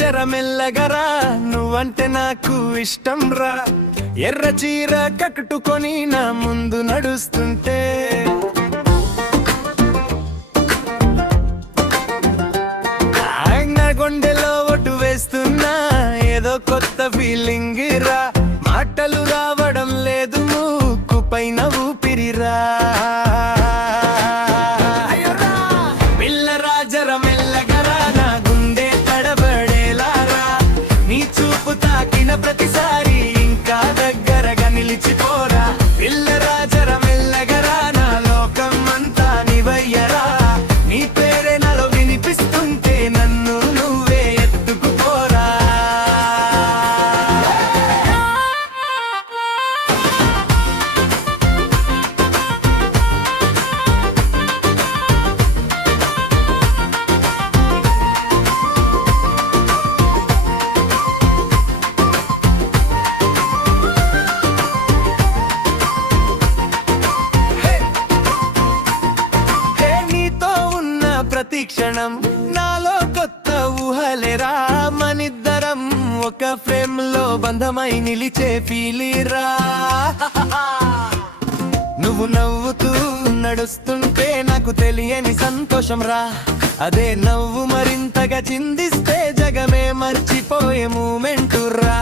జర మెల్లగరా, నువ్వంటే నాకు ఇష్టం రా. ఎర్ర చీర కట్టుకొని నా ముందు నడుస్తుంటే గుండెలో ఒట్టు వేస్తున్నా, ఏదో కొత్త ఫీలింగ్ రా. మాటలు రావడం లేదు, ముక్కు పైన ఊపిరిరా. పిల్లరా జర మెల్లగరా, నా గుండె తడబడేలారా. నీ చూపు తాకిన ప్రతిసారి ఇంకా దగ్గరగా నిలిచిపోరా. పిల్లరా జర మెల్లగరా, నా లోకం అంతా నివయ్యరా. నీ పేరే నాలో వినిపిస్తుంటే నన్ను నువ్వే ఎత్తుకుపోరా. నీతో ఉన్న ప్రతి క్షణం నాలో కొత్త ఊహలేరా. మనిద్దరం ఒక ఫ్రేమ్ లో బంధమై నిలిచే ఫీలిరా. నువ్వు నవ్వుతూ నడుస్తుంటే నాకు తెలియని సంతోషం రా. అదే నవ్వు మరింతగా చిందిస్తే జగమే మర్చిపోయే మూమెంటు రా.